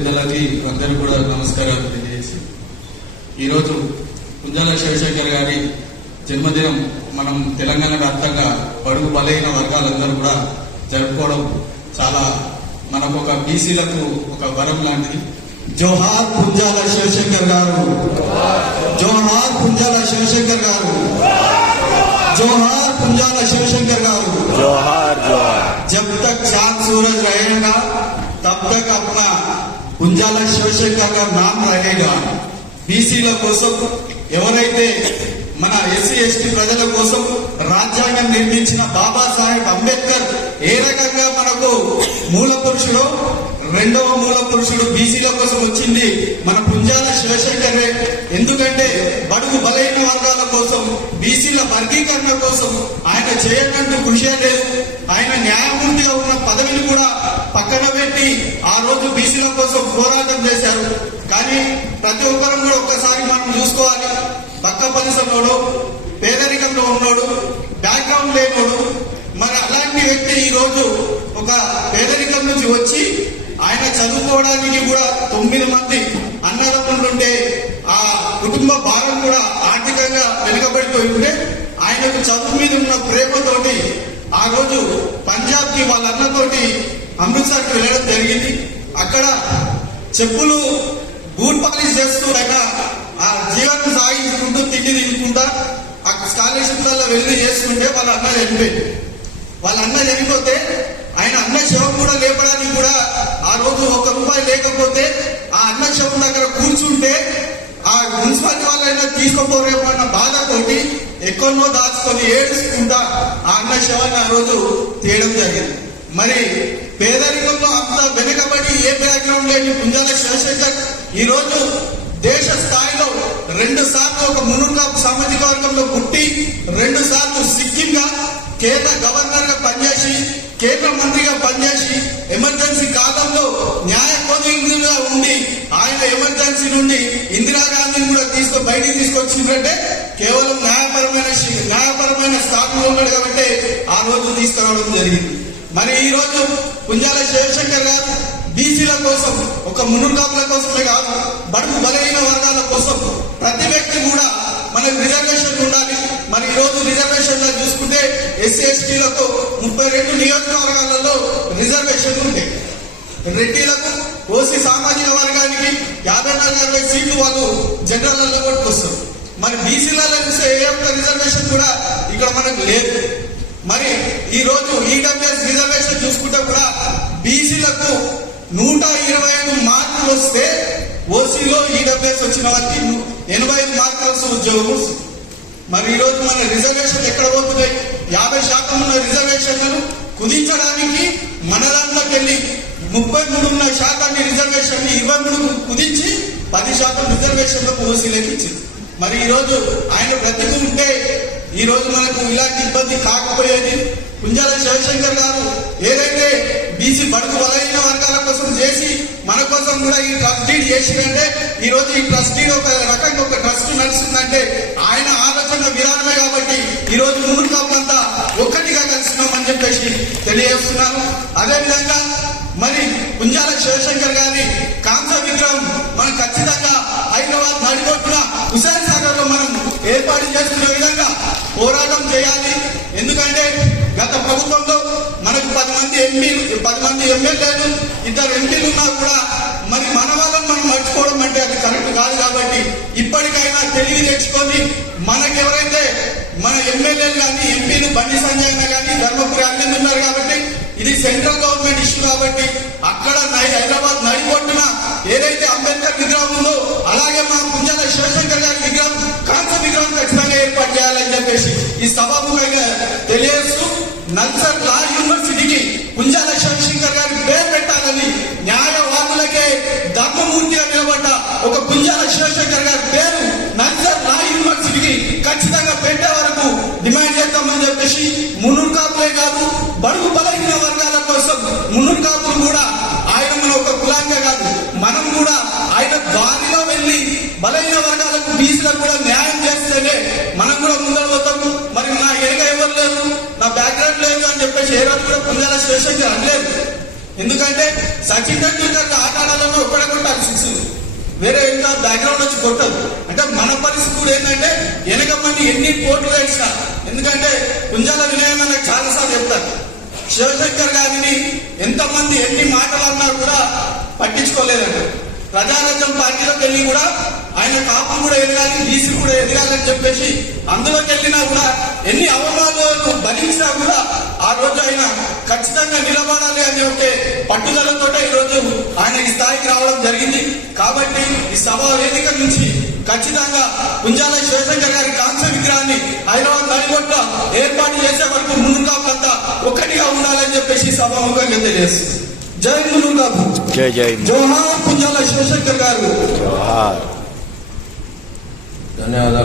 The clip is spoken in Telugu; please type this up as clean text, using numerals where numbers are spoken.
పెద్దలకి అందరూ కూడా నమస్కారాలు తెలియజేసి ఈరోజు పుంజాల శివశంకర్ గారి జన్మదినం మనం తెలంగాణ వ్యాప్తంగా బడుగు బలైన వర్గాలందరూ కూడా జరుపుకోవడం చాలా మనకు ఒక బీసీలకు ఒక వరం లాంటిది. జోహార్ పుంజాల శివశంకర్ గారు, జోహార్ పుంజాల శివశంకర్ గారు, జోహార్ పుంజాల శివశంకర్ గారు, जोहार जोहार। जब तक चांद सूरज रहेगा तब तक अपना పుంజాల శివశంకర్ గారు నామ్ रहेगा। బీసీల కోసం ఎవరైతే మన ఎస్సీ ఎస్టీ ప్రజల కోసం రాజ్యాంగం నిర్మించిన బాబాసాహెబ్ అంబేద్కర్ ఏ రకంగా మనకు మూల పురుషుడు, రెండవ మూల పురుషుడు బీసీల కోసం వచ్చింది మన పుంజాల శివశంకరే. ఎందుకంటే బడుగు బలైన వర్గాల కోసం, బీసీల వర్గీకరణ కోసం ఆయన చేయకంటూ కృషి లేదు. ఆయన న్యాయమూర్తిగా ఉన్న పదవిని కూడా పక్కన పెట్టి ఆ రోజు బీసీల కోసం పోరాటం చేశారు. కానీ ప్రతి ఒక్కరం కూడా ఒక్కసారి మనం చూసుకోవాలి. పక్క పరిశ్రమలో పేదరికంలో ఉన్నాడు, బ్యాక్గ్రౌండ్ లేనోడు, మరి అలాంటి వ్యక్తి ఈ రోజు ఒక పేదరికం నుంచి వచ్చి ఆయన చదువుకోవడానికి కూడా 9 మంది అన్నదమ్ములుంటే ఆ కుటుంబ భారం కూడా ఆర్థికంగా వెనుకబడిపోయి ఉంటే ఆయనకు చదువు మీద ఉన్న ప్రేమతోటి ఆ రోజు పంజాబ్ కి వాళ్ళ అన్నతోటి అమృత్సర్కి వెళ్ళడం జరిగింది. అక్కడ చెప్పులు బూట్ పాలిష్ చేస్తూ ఆయన ఆ జీవనం సాగించుకుంటూ తిండి తింటుకుంటా ఆ స్కాలర్షిప్లలో వెళ్ళి చేసుకుంటే వాళ్ళ అన్న చనిపోయింది. వాళ్ళ అన్న చనిపోతే ఆయన అన్న శవం కూడా లేపడానికి కూడా ఆ రోజు ₹1 లేకపోతే ఆ అన్న శవం దగ్గర కూర్చుంటే ఆ మున్సిపాలిటీ వాళ్ళైనా తీసుకోపోరేమో అన్న బాధతోటి ఎక్కడో దాచుకొని ఏడుచుకుంటా ఆ అన్న శవాన్ని ఆ రోజు తీయడం జరిగింది. మరి పేదరికంలో అంత వెనుకబడి ఏ బ్యాక్గ్రౌండ్ లేని పుంజాల శివశంకర్ ఈ రోజు దేశ స్థాయిలో 2 సార్లు ఒక మునుకాపు సామాజిక వర్గంలో పుట్టి 2 సార్లు సిక్కిం గా కేంద్ర గవర్నర్ గా పనిచేసి, కేంద్ర మంత్రిగా పనిచేసి, ఎమర్జెన్సీ కాలంలో న్యాయ కోవిధులుగా ఉండి ఆయన ఎమర్జెన్సీ నుండి ఇందిరాగాంధీని కూడా బయటికి తీసుకొచ్చిందంటే కేవలం న్యాయపరమైన స్థానంలో ఉన్నాడు కాబట్టి ఆ రోజు తీసుకురావడం జరిగింది. మరి ఈ రోజు పుంజాల శివశంకర్ గారు బీసీల కోసం, ఒక మునుకాపుల కోసమే కాదు, బడుగు బలహీన వర్గాల కోసం ప్రతి వ్యక్తి కూడా మనకు రిజర్వేషన్ ఉండాలి. మరి ఈ రోజు రిజర్వేషన్ చూసుకుంటే ఎస్సీ ఎస్టీలకు 32 నియోజకవర్గాలలో రిజర్వేషన్ ఉండే, రెడ్డిలకు ఓసీ సామాజిక వర్గానికి 54-60 సీట్లు వాళ్ళు జనరల్లో కొట్టుకొస్తారు. మరి బీసీలలో చూస్తే ఏ ఒక్క రిజర్వేషన్ కూడా ఇక్కడ మనకు లేదు. మరి ఈ రోజు ఈడబ్ల్యూఎస్ రిజర్వేషన్ చూసుకుంటే కూడా బీసీలకు 125 మార్కులు వస్తే ఓసీలో ఈడబ్ల్యూఎస్ వచ్చిన వాళ్ళకి 85 మార్కులు ఉద్యోగం వస్తుంది. మరి ఈ రోజు మన రిజర్వేషన్ ఎక్కడ పోతున్నాయి? 50% ఉన్న రిజర్వేషన్లను కుదించడానికి మన దాంట్లోకి వెళ్ళి 33% రిజర్వేషన్ 23 కుదించి 10% రిజర్వేషన్లకు ఓసీలకు ఇచ్చింది. మరి ఈ రోజు ఆయన బ్రతికి ఉంటే ఈ రోజు మనకు ఇలాంటి ఇబ్బంది కాకపోయేది. పుంజాల శివశంకర్ గారు ఏదైతే బీసీ బడుగు బలహీన వర్గాల కోసం చేసి మన కోసం కూడా ఈ ట్రస్టీ చేసిందంటే ఈ రోజు ఈ ట్రస్టీ ఒక రకంగా ఒక ట్రస్ట్ నడుస్తుందంటే ఆయన ఆలోచన విధానమే కాబట్టి ఈ రోజు మూడు కాపులంతా ఒక్కటిగా కలిసినామని చెప్పేసి తెలియజేస్తున్నాను. అదేవిధంగా మరి పుంజాల శివశంకర్ గారి కాంస విగ్రహం మనం ఖచ్చితంగా హైదరాబాద్ నడిగొట్టున హుసేన్ సాగర్ లో మనం ఏర్పాటు చేసుకునే విధంగా పోరాటం చేయాలి. ఎందుకంటే గత ప్రభుత్వంలో మనకు 10 మంది ఎమ్మెల్యేలు 2 ఎంపీలు ఉన్నా కూడా మరి మన వాళ్ళని మనం మర్చిపోవడం అంటే అది కరెక్ట్ కాదు. కాబట్టి ఇప్పటికైనా తెలివి తెచ్చుకొని మనకెవరైతే మన ఎమ్మెల్యేలు కానీ ఎంపీలు బండి సంజయ్ కానీ ధర్మపురి అరవింద్ ఉన్నారు కాబట్టి ఇది సెంట్రల్ గవర్నమెంట్ ఇష్యూ కాబట్టి అక్కడ హైదరాబాద్ నడిపొట్టున ఏదైతే అంబేద్కర్ విగ్రహం ఉందో అలాగే మా పుంజాల శివశంకర్ గారి విగ్రహం కాంస విగ్రహం ఖచ్చితంగా ఏర్పాటు చేయాలని చెప్పేసి ఈ సభాముఖంగా తెలియజేస్తూ నల్సార్ లా యూనివర్సిటీకి పుంజాల శివశంకర్ గారి పేరు పెట్టాలని న్యాయవాదులకే ధర్మమూర్తిగా నిలబడ్డ ఒక పుంజాల శివశంకర్ గారి పేరు నల్సార్ లా యూనివర్సిటీకి ఖచ్చితంగా పెట్టే వరకు డిమాండ్ చేస్తామని చెప్పేసి మున్నూరు కాపులే కాదు బడుగు బలహీన వర్గాల కోసం మున్నూరు కాపులు కూడా ఆయన మన ఒక కులాంగా కాదు మనం కూడా ఆయన దారిలో వెళ్ళి బలహీన వర్గాలకు బీసీలకు కూడా న్యాయం చేస్తేనే మనం కూడా ముందర పోతాము. మరి నా ఎనక ఎవరు లేదు, నా బ్యాక్గ్రౌండ్ లేదు అని చెప్పేసి ఏ రోజు కూడా పుంజాల శివశంకర్ అనలేదు. ఎందుకంటే సచిన్ టెండూల్కర్ ఆట ఆడాలని ఒక్కడ వేరే ఇంకా బ్యాక్గ్రౌండ్ వచ్చి కొట్టదు. అంటే మన పరిస్థితి కూడా ఏంటంటే వెనక మంది ఎన్ని కోట్లు వేసినా, ఎందుకంటే పుంజాల వినయం నాకు చాలాసార్లు చెప్తారు, శివశంకర్ గారిని ఎంతమంది ఎన్ని మాటలు అన్నా కూడా పట్టించుకోలేదంట. ప్రజారాజ్యం పార్టీలోకి వెళ్ళి కూడా ఆయన కాపులు కూడా ఎదగాలి, బీసీలు కూడా ఎదగాలని చెప్పేసి అందులోకి వెళ్ళినా కూడా ఎన్ని అవమానాలను భరించినా కూడా ఆ రోజు ఆయన ఖచ్చితంగా నిలబడాలి అనే ఒక పట్టుదలతో ఈ రోజు ఆయన ఈ స్థాయికి రావడం జరిగింది. కాబట్టి ఈ సభా వేదిక నుంచి ఖచ్చితంగా పుంజాల శివశంకర్ గారి కాంస్య విగ్రహాన్ని హైదరాబాద్ నడిగొట్ట ఏర్పాటు చేసే వరకు ముందుకాకంతా ఒక్కటిగా ఉండాలని చెప్పేసి సభాముఖంగా తెలియజేస్తుంది. జై మునుగాపు, జై జై జోహార్ పుంజాల శివశంకర్ గారు. జోహార్. ధన్యవాదాలు.